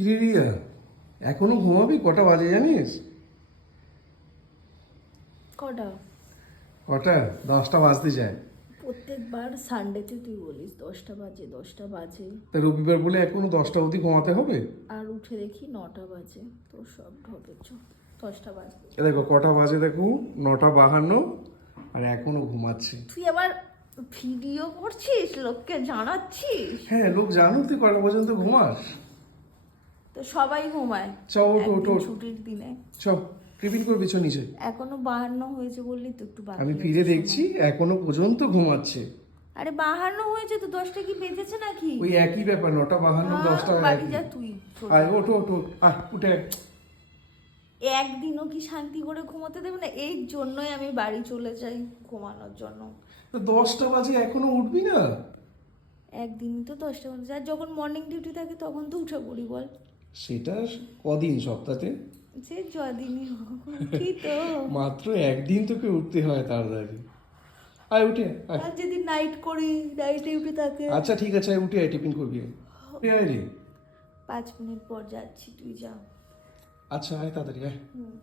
কিরে রিয়া, এখনো ঘুমাবি? কটা বাজে জানিস? কটা? কটা? 10টা বাজতে যায়। প্রত্যেকবার সানডেতে তুই বলিস 10টা বাজে 10টা বাজে, তা রবিবার বলে এখনো 10টা অবধি ঘুমাতে হবে? আর উঠে দেখি 9টা বাজে। তোর সব ঢপে 10টা বাজে। এ দেখো কটা বাজে, দেখো 9টা 52, আর এখনো ঘুমাচ্ছি। তুই আবার ভিডিও করছিস, লোককে জানাচ্ছিস। হ্যাঁ, লোক জানো তুই কটা পর্যন্ত ঘুমাস। তো সবাই ঘুমায় চ ওঠো ওঠো একদিন ওঠো। ছুটির দিনে। চ, টিফিন করবি, চ নিচে। এখনো 52 হয়েছে বললি তো একটু বাকি আমি আছে ফিরে সময়। দেখছি এখনো পর্যন্ত ঘুমাচ্ছে। আরে 52 হয়েছে তো, 10টা কি বেজেছে নাকি? ওই একই ব্যাপার, 9টা 52 10টা বাড়ি একই। যা তুই, সোজা। আয় ওঠো ওঠো, উঠে আয়। একদিনও কি শান্তি করে ঘুমোতে দেবে না? এই জন্যই আমি বাড়ি চলে যাই ঘুমানোর জন্য। তো 10টা বাজে এখনো উঠবি না? একদিনই তো 10টা বাজে, আর যখন মর্নিং ডিউটি থাকে তখন তো উঠে পড়ি বল। সেটা কদিন সপ্তাহে? সে যদিনই হোক, উঠি তো। মাত্র একদিন তোকে উঠতে হয় তাড়াতাড়ি। আয় উঠে আয়। আর যদি নাইট করি, নাইট ডিউটি থাকে। আচ্ছা ঠিক আছে, আয় উঠে আয়, টিফিন করবি আয়। উঠে আয় রে। 5 মিনিট পর যাচ্ছি, তুই যা। আচ্ছা আয় তাড়াতাড়ি আয়। হুম।